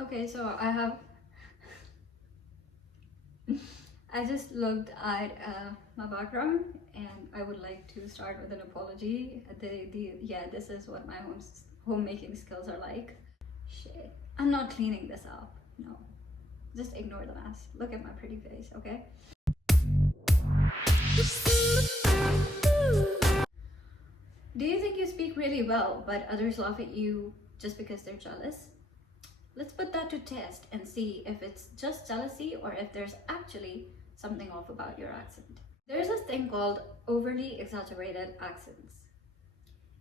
Okay, so I just looked at my background, and I would like to start with an apology. Yeah, this is what my homemaking skills are like. Shit, I'm not cleaning this up. No, just ignore the mess. Look at my pretty face, okay? Do you think you speak really well, but others laugh at you just because they're jealous? Let's put that to test and see if it's just jealousy or if there's actually something off about your accent. There's this thing called overly exaggerated accents.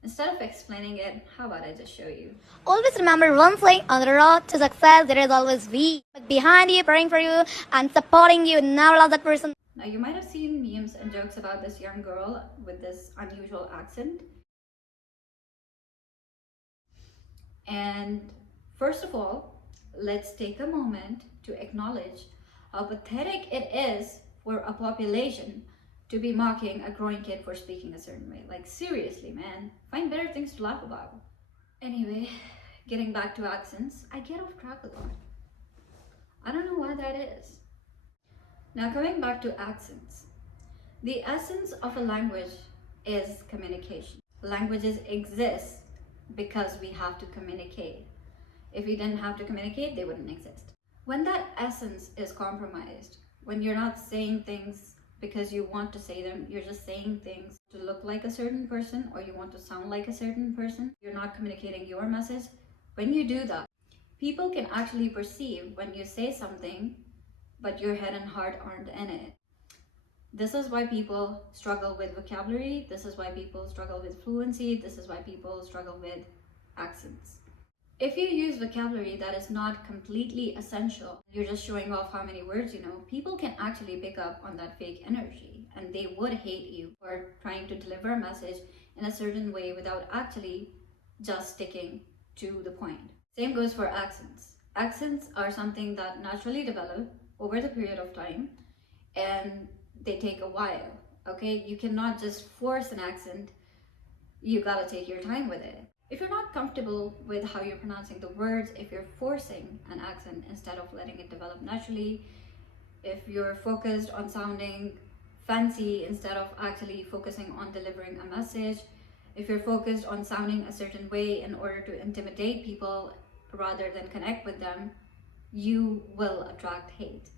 Instead of explaining it, how about I just show you? Always remember one thing, on the road to success, there is always we. Behind you, praying for you, and supporting you. Never love that person. Now, you might have seen memes and jokes about this young girl with this unusual accent. And first of all, let's take a moment to acknowledge how pathetic it is for a population to be mocking a growing kid for speaking a certain way. Like, seriously, man, find better things to laugh about. Anyway, getting back to accents, I get off track a lot. I don't know why that is. Now, coming back to accents, the essence of a language is communication. Languages exist because we have to communicate. If we didn't have to communicate, they wouldn't exist. When that essence is compromised, when you're not saying things because you want to say them, you're just saying things to look like a certain person or you want to sound like a certain person, you're not communicating your message. When you do that, people can actually perceive when you say something, but your head and heart aren't in it. This is why people struggle with vocabulary. This is why people struggle with fluency. This is why people struggle with accents. If you use vocabulary that is not completely essential, you're just showing off how many words you know, people can actually pick up on that fake energy and they would hate you for trying to deliver a message in a certain way without actually just sticking to the point. Same goes for accents. Accents are something that naturally develop over the period of time and they take a while, okay? You cannot just force an accent. You gotta take your time with it. If you're not comfortable with how you're pronouncing the words, if you're forcing an accent instead of letting it develop naturally, if you're focused on sounding fancy instead of actually focusing on delivering a message, if you're focused on sounding a certain way in order to intimidate people rather than connect with them, you will attract hate.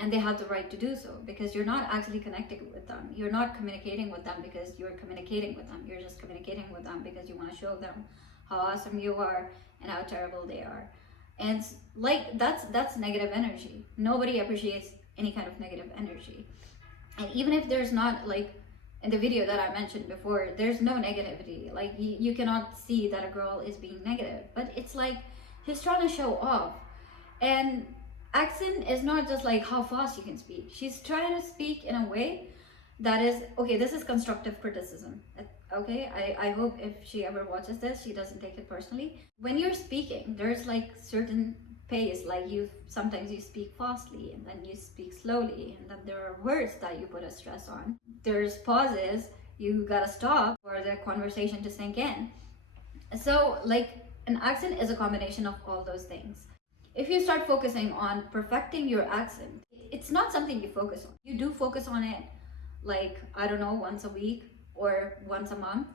And they have the right to do so because you're not actually connecting with them. You're not communicating with them because you're communicating with them. You're just communicating with them because you want to show them how awesome you are and how terrible they are. And like that's negative energy. Nobody appreciates any kind of negative energy. And even if there's not, like in the video that I mentioned before, there's no negativity. Like you cannot see that a girl is being negative, but it's like he's trying to show off. And accent is not just like how fast you can speak. She's trying to speak in a way that is, okay, this is constructive criticism. Okay, I hope if she ever watches this, she doesn't take it personally. When you're speaking, there's like certain pace, like sometimes you speak fastly and then you speak slowly, and then there are words that you put a stress on. There's pauses, you gotta stop for the conversation to sink in. So like an accent is a combination of all those things. If you start focusing on perfecting your accent, it's not something you focus on. You do focus on it, like, I don't know, once a week or once a month,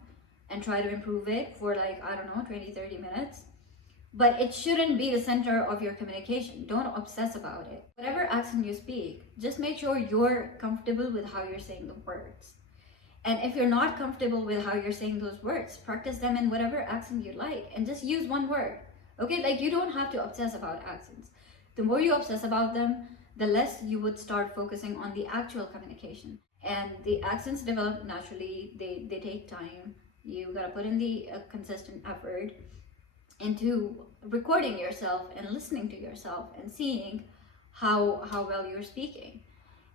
and try to improve it for like, I don't know, 20-30 minutes. But it shouldn't be the center of your communication. Don't obsess about it. Whatever accent you speak, just make sure you're comfortable with how you're saying the words. And if you're not comfortable with how you're saying those words, practice them in whatever accent you like and just use one word. Okay, like you don't have to obsess about accents. The more you obsess about them, the less you would start focusing on the actual communication. And the accents develop naturally, they take time. You gotta put in the consistent effort into recording yourself and listening to yourself and seeing how well you're speaking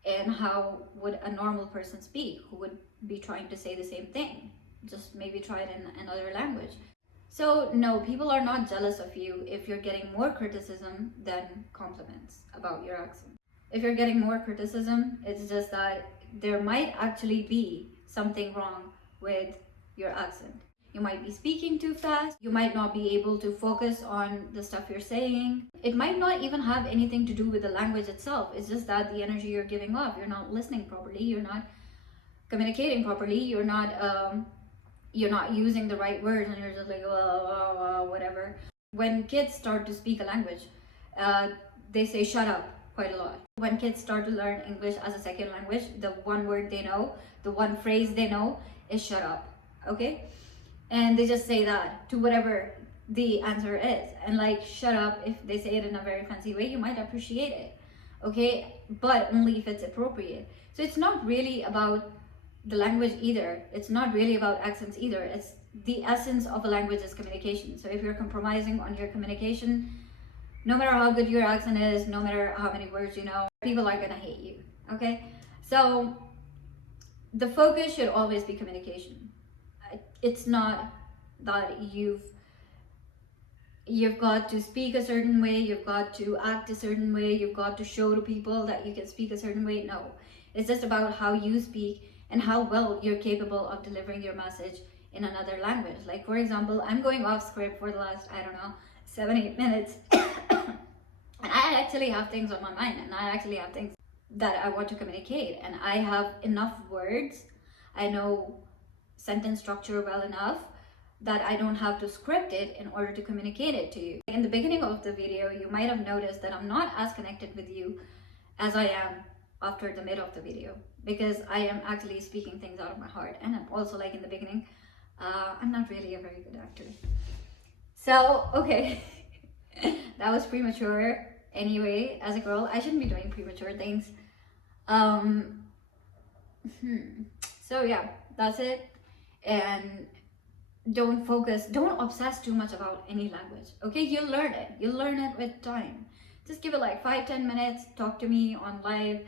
and how would a normal person speak who would be trying to say the same thing. Just maybe try it in another language. So no, people are not jealous of you if you're getting more criticism than compliments about your accent. If you're getting more criticism, it's just that there might actually be something wrong with your accent. You might be speaking too fast. You might not be able to focus on the stuff you're saying. It might not even have anything to do with the language itself. It's just that the energy you're giving off, you're not listening properly, you're not communicating properly, you're not using the right words, and you're just like whatever. When kids start to speak a language, they say shut up quite a lot. When kids start to learn English as a second language, the one word they know, the one phrase they know is shut up, okay? And they just say that to whatever the answer is. And like shut up, if they say it in a very fancy way, you might appreciate it, okay? But only if it's appropriate. So it's not really about the language either. It's not really about accents either. It's the essence of a language is communication. So if you're compromising on your communication, no matter how good your accent is, no matter how many words you know, people are gonna hate you, okay? So the focus should always be communication. It's not that you've got to speak a certain way, you've got to act a certain way, you've got to show to people that you can speak a certain way. No, it's just about how you speak and how well you're capable of delivering your message in another language. Like for example, I'm going off script for the last, 7-8 minutes. And I actually have things on my mind, and I actually have things that I want to communicate, and I have enough words. I know sentence structure well enough that I don't have to script it in order to communicate it to you. In the beginning of the video, you might have noticed that I'm not as connected with you as I am after the mid of the video, because I am actually speaking things out of my heart. And I'm also, like in the beginning, I'm not really a very good actor. So, okay, that was premature. Anyway, as a girl, I shouldn't be doing premature things. So yeah, that's it. And don't obsess too much about any language, okay? You'll learn it with time. Just give it like 5-10 minutes, talk to me on live,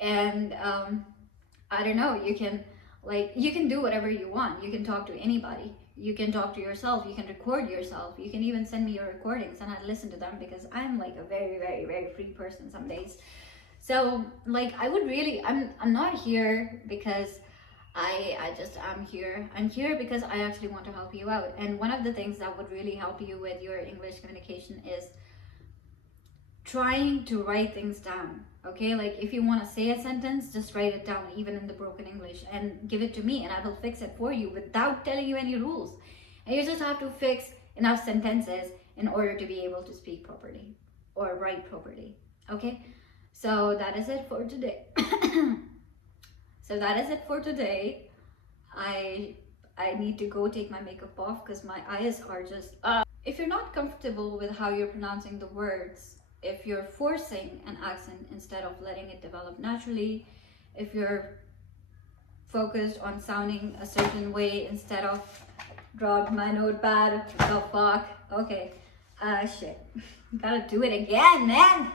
and I don't know, you can do whatever you want. You can talk to anybody, you can talk to yourself, you can record yourself, you can even send me your recordings and I listen to them, because I'm like a very, very, very free person some days. So like I'm not here because I'm here because I actually want to help you out. And one of the things that would really help you with your English communication is trying to write things down, okay? Like if you want to say a sentence, just write it down, even in the broken English, and give it to me, and I will fix it for you without telling you any rules. And you just have to fix enough sentences in order to be able to speak properly or write properly, okay? So that is it for today. I need to go take my makeup off because my eyes are just If you're not comfortable with how you're pronouncing the words, if you're forcing an accent instead of letting it develop naturally, if you're focused on sounding a certain way instead of dropped my notepad, the fuck, okay, shit, gotta do it again, man.